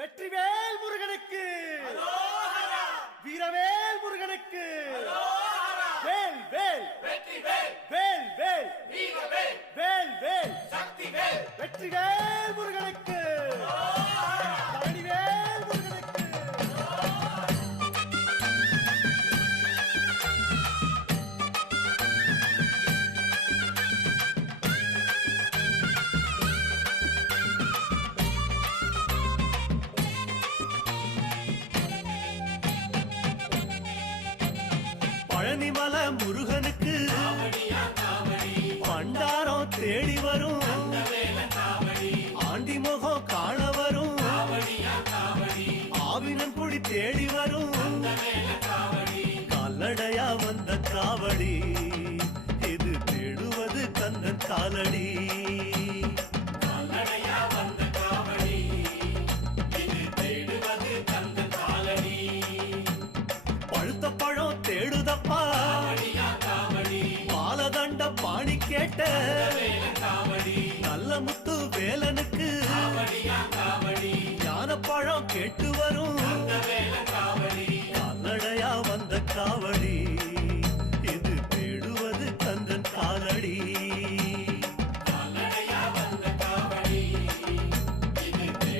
வெற்றிவேல் முருகனுக்கு, வீரவேல் முருகனுக்கு, வேல் வேல் வேல் வேல் வேல் வேல் வெற்றிவேல் முருகனுக்கு, பழனிவேல் முருகனுக்கு. பழனிமல முருகனுக்கு பண்டாரம் தேடி வரும், ஆண்டி முகம் காண வரும், ஆவினன் குடி தேடி வரும், கால்நடையா வந்த காவடி இது தேடுவது கந்தன் காலடி. பழுத்த பழம் தேடுதப்பா பாலதண்ட பாணி கேட்ட நல்ல முத்து வேலனுக்கு ஞான பழம் கேட்டு வரும், கால்நடையா வந்த காவடி இது தேடுவது கந்தன் காலடி.